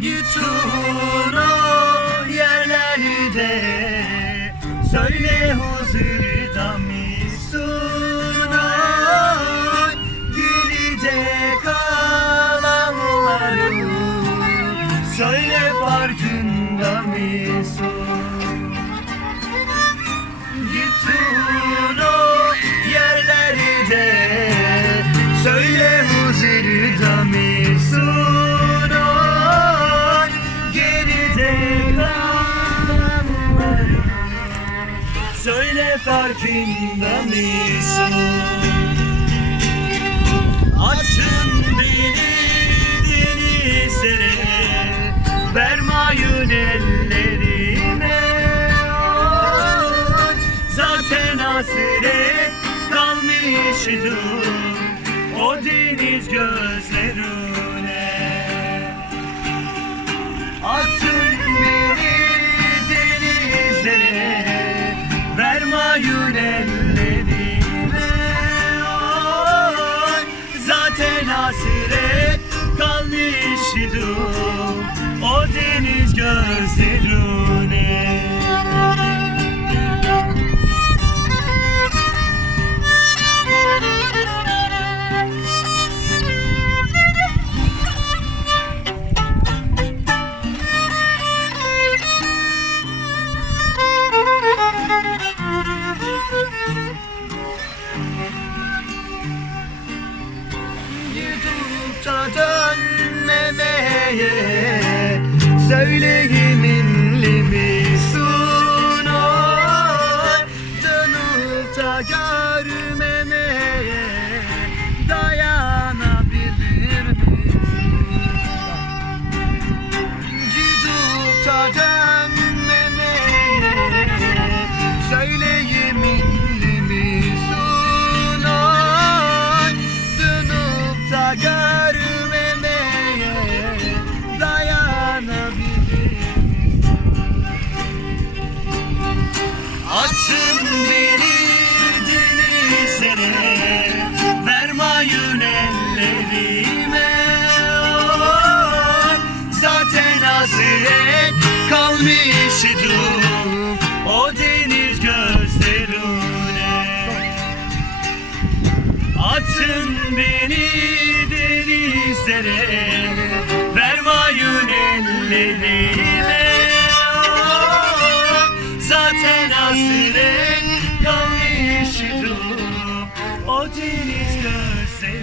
Gittin o yerlerde, söyle huzurda mısın? Ay, geride kalanları söyle, farkında mısın? Gittin o yerlerde, söyle huzurda mısın? Söyle, farkında mısın? Açın beni denizlere, vermayın ellerime. Zaten hasret kalmıştım o deniz gözlerine. Atın beni denizlere, vermayın ellerime. Oy, zaten hasret kalmıştım o deniz gözlerine. Dönmemeye söyle, yeminli misin? Oy, dönüp da görmemeye dayanabilir misin? Gidip da dönmemeye söyle, yeminli misin? Oy, dönüp da açın beni denizlere, vermayın ellerime. Oy, zaten hasret kalmıştım o deniz gözlerine. Atın beni denizlere, vermayın ellerime. Zaten hasret kalmıştım o deniz gözlerine.